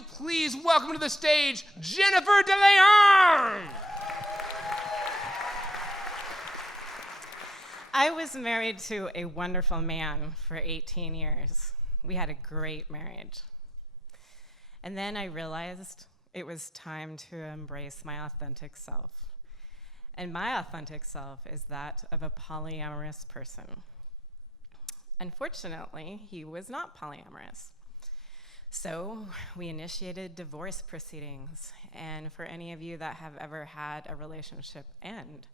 you please welcome to the stage Jennifer DeLeon? I was married to a wonderful man for 18 years. We had a great marriage. And then I realized it was time to embrace my authentic self. And my authentic self is that of a polyamorous person. Unfortunately, he was not polyamorous. So we initiated divorce proceedings. And for any of you that have ever had a relationship end,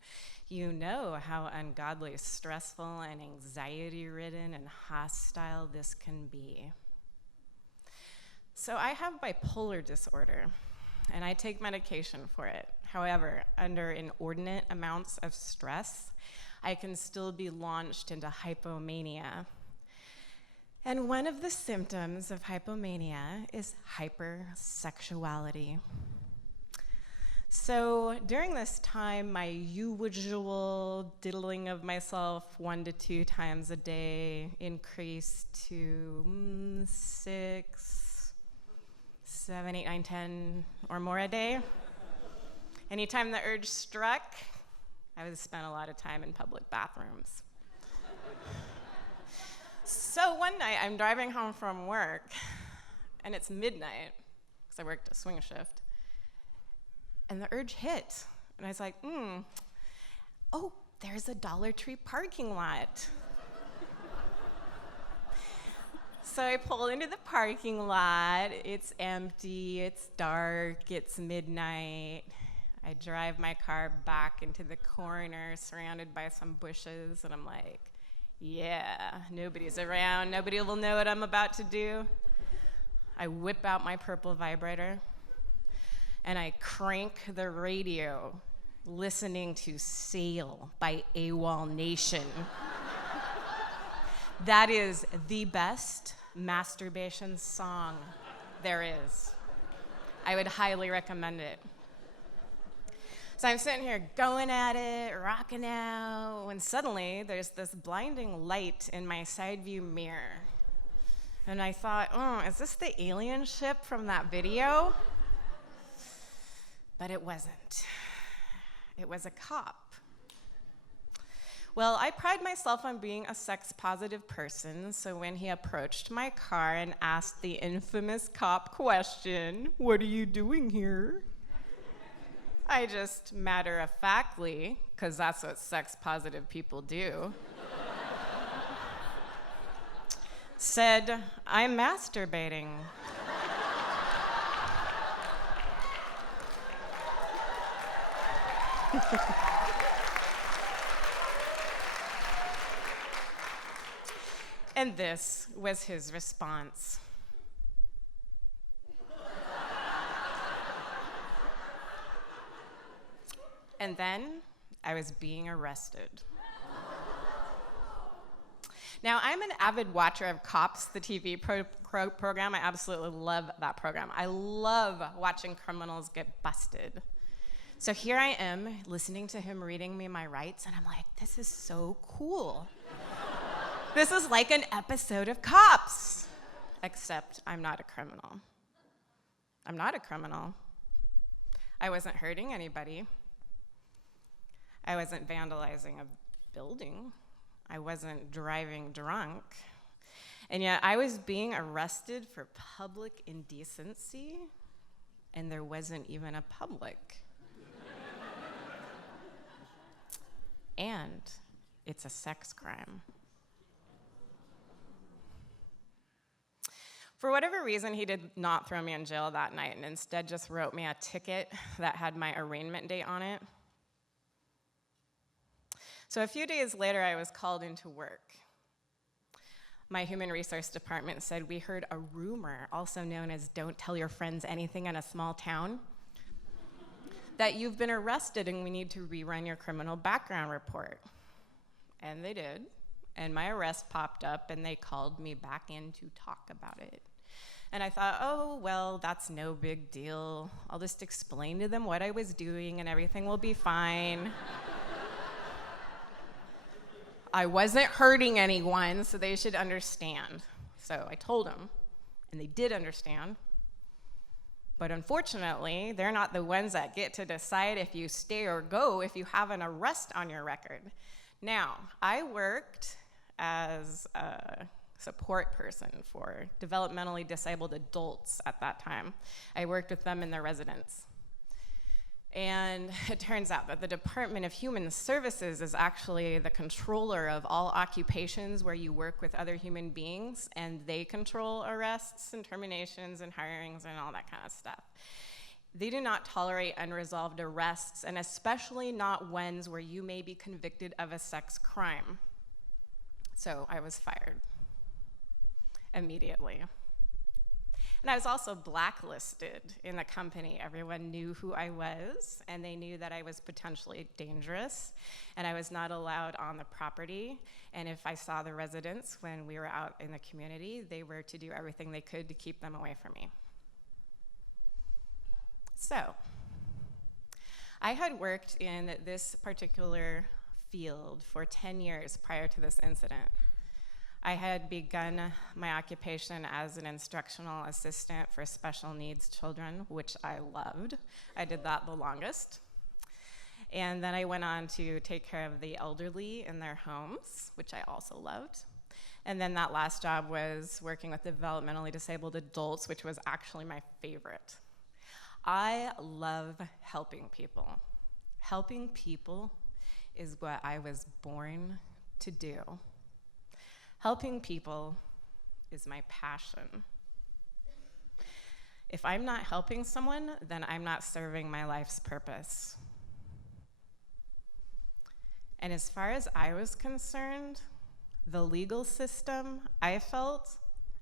you know how ungodly stressful and anxiety-ridden and hostile this can be. So I have bipolar disorder, and I take medication for it. However, under inordinate amounts of stress, I can still be launched into hypomania. And one of the symptoms of hypomania is hypersexuality. So during this time, my usual diddling of myself 1 to 2 times a day increased to 6, 7, 8, 9, 10 or more a day. Anytime the urge struck, I would spend a lot of time in public bathrooms. So one night, I'm driving home from work, and it's midnight, because I worked a swing shift, and the urge hit. And I was like, oh, there's a Dollar Tree parking lot. So I pull into the parking lot. It's empty, it's dark, it's midnight. I drive my car back into the corner, surrounded by some bushes, and I'm like, yeah, nobody's around. Nobody will know what I'm about to do. I whip out my purple vibrator, and I crank the radio, listening to Sail by AWOL Nation. That is the best masturbation song there is. I would highly recommend it. So I'm sitting here going at it, rocking out, when suddenly there's this blinding light in my side view mirror. And I thought, is this the alien ship from that video? But it wasn't. It was a cop. Well, I pride myself on being a sex-positive person, so when he approached my car and asked the infamous cop question, "What are you doing here?" I just matter-of-factly, because that's what sex-positive people do, said, "I'm masturbating." And this was his response. And then I was being arrested. Now, I'm an avid watcher of Cops, the TV program. I absolutely love that program. I love watching criminals get busted. So here I am, listening to him reading me my rights, and I'm like, this is so cool. This is like an episode of Cops, except I'm not a criminal. I'm not a criminal. I wasn't hurting anybody. I wasn't vandalizing a building. I wasn't driving drunk. And yet I was being arrested for public indecency, and there wasn't even a public. And it's a sex crime. For whatever reason, he did not throw me in jail that night and instead just wrote me a ticket that had my arraignment date on it. So a few days later, I was called into work. My human resource department said, "We heard a rumor, also known as don't tell your friends anything in a small town, that you've been arrested and we need to rerun your criminal background report." And they did. And my arrest popped up, and they called me back in to talk about it. And I thought, oh, well, that's no big deal. I'll just explain to them what I was doing, and everything will be fine. I wasn't hurting anyone, so they should understand. So I told them, and they did understand. But unfortunately, they're not the ones that get to decide if you stay or go if you have an arrest on your record. Now, I worked as a support person for developmentally disabled adults at that time. I worked with them in their residence. And it turns out that the Department of Human Services is actually the controller of all occupations where you work with other human beings, and they control arrests and terminations and hirings and all that kind of stuff. They do not tolerate unresolved arrests, and especially not ones where you may be convicted of a sex crime. So I was fired immediately. And I was also blacklisted in the company. Everyone knew who I was, and they knew that I was potentially dangerous, and I was not allowed on the property. And if I saw the residents when we were out in the community, they were to do everything they could to keep them away from me. So, I had worked in this particular field for 10 years prior to this incident. I had begun my occupation as an instructional assistant for special needs children, which I loved. I did that the longest. And then I went on to take care of the elderly in their homes, which I also loved. And then that last job was working with developmentally disabled adults, which was actually my favorite. I love helping people. Helping people is what I was born to do. Helping people is my passion. If I'm not helping someone, then I'm not serving my life's purpose. And as far as I was concerned, the legal system, I felt,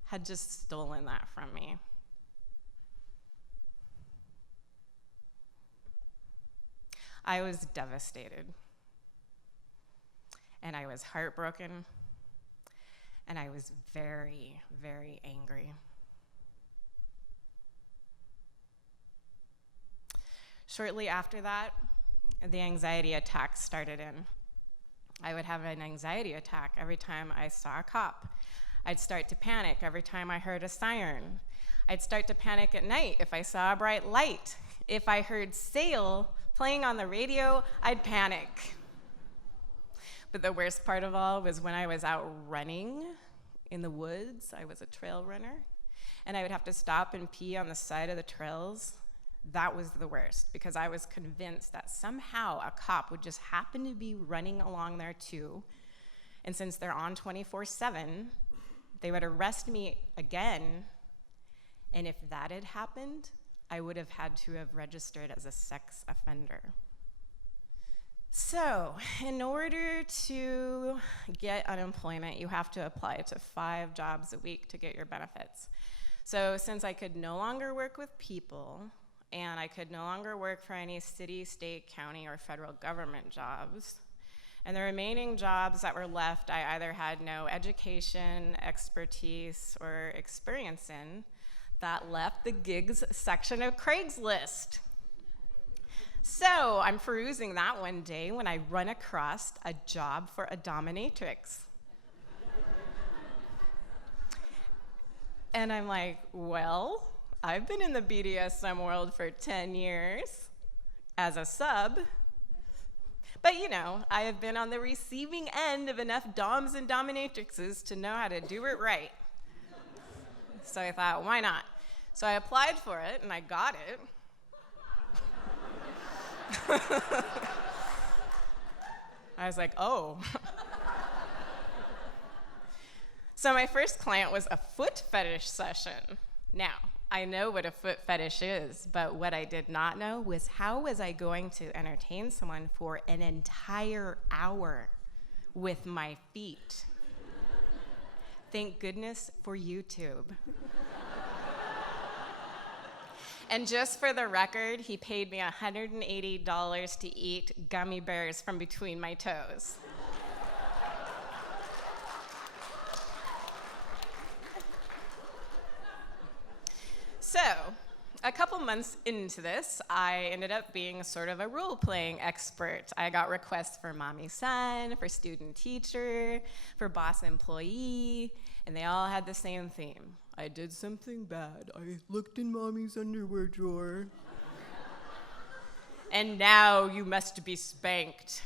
had just stolen that from me. I was devastated. And I was heartbroken. And I was very, very angry. Shortly after that, the anxiety attacks started in. I would have an anxiety attack every time I saw a cop. I'd start to panic every time I heard a siren. I'd start to panic at night if I saw a bright light. If I heard Sail playing on the radio, I'd panic. But the worst part of all was when I was out running in the woods. I was a trail runner, and I would have to stop and pee on the side of the trails. That was the worst, because I was convinced that somehow a cop would just happen to be running along there too, and since they're on 24/7, they would arrest me again, and if that had happened, I would have had to have registered as a sex offender. So, in order to get unemployment, you have to apply to 5 jobs a week to get your benefits. So, since I could no longer work with people, and I could no longer work for any city, state, county, or federal government jobs, and the remaining jobs that were left, I either had no education, expertise, or experience in, that left the gigs section of Craigslist. So I'm perusing that one day when I run across a job for a dominatrix. And I'm like, well, I've been in the BDSM world for 10 years as a sub. But you know, I have been on the receiving end of enough doms and dominatrixes to know how to do it right. So I thought, why not? So I applied for it and I got it. I was like, oh. So my first client was a foot fetish session. Now, I know what a foot fetish is, but what I did not know was how was I going to entertain someone for an entire hour with my feet? Thank goodness for YouTube. And just for the record, he paid me $180 to eat gummy bears from between my toes. So, a couple months into this, I ended up being sort of a role-playing expert. I got requests for mommy son, for student teacher, for boss employee, and they all had the same theme. I did something bad. I looked in mommy's underwear drawer. And now you must be spanked.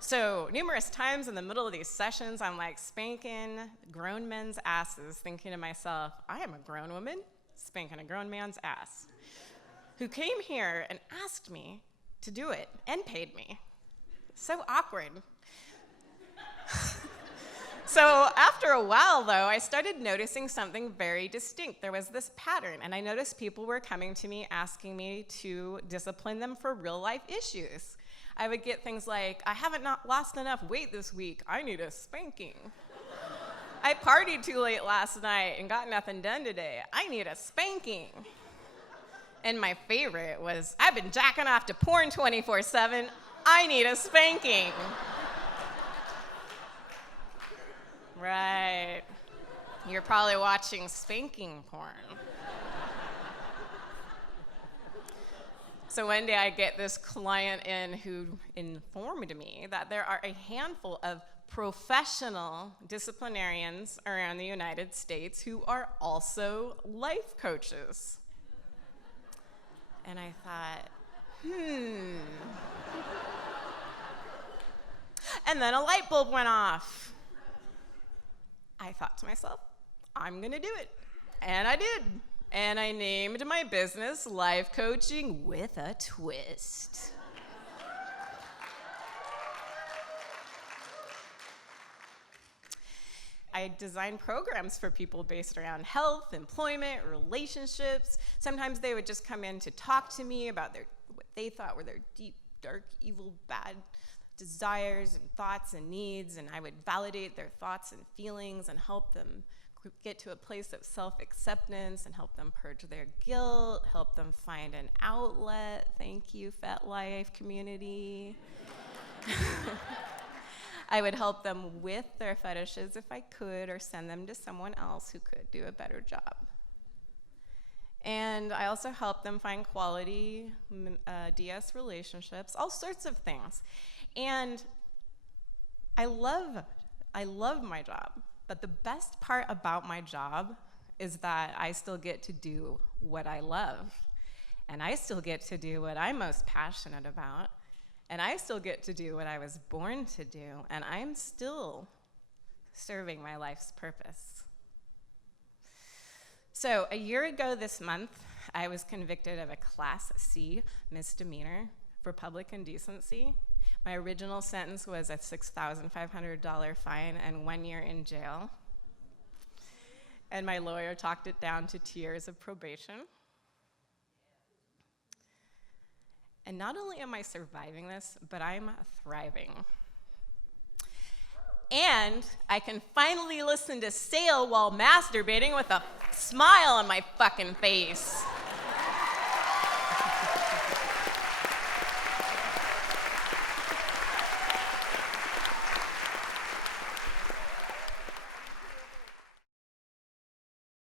So numerous times in the middle of these sessions, I'm like spanking grown men's asses, thinking to myself, I am a grown woman spanking a grown man's ass, who came here and asked me to do it and paid me. So awkward. So after a while, though, I started noticing something very distinct. There was this pattern, and I noticed people were coming to me asking me to discipline them for real-life issues. I would get things like, I haven't lost enough weight this week. I need a spanking. I partied too late last night and got nothing done today. I need a spanking. And my favorite was, I've been jacking off to porn 24/7. I need a spanking. Right. You're probably watching spanking porn. So one day I get this client in who informed me that there are a handful of professional disciplinarians around the United States who are also life coaches. And I thought, And then a light bulb went off. I thought to myself, I'm gonna do it. And I did. And I named my business Life Coaching with a Twist. I design programs for people based around health, employment, relationships. Sometimes they would just come in to talk to me about what they thought were their deep, dark, evil, bad desires and thoughts and needs, and I would validate their thoughts and feelings and help them get to a place of self-acceptance and help them purge their guilt, help them find an outlet. Thank you, FetLife community. I would help them with their fetishes if I could, or send them to someone else who could do a better job. And I also help them find quality DS relationships, all sorts of things. And I love my job, but the best part about my job is that I still get to do what I love, and I still get to do what I'm most passionate about, and I still get to do what I was born to do, and I'm still serving my life's purpose. So a year ago this month, I was convicted of a Class C misdemeanor for public indecency. My original sentence was a $6,500 fine and 1 year in jail. And my lawyer talked it down to 2 years of probation. And not only am I surviving this, but I'm thriving. And I can finally listen to Sail while masturbating with a smile on my fucking face.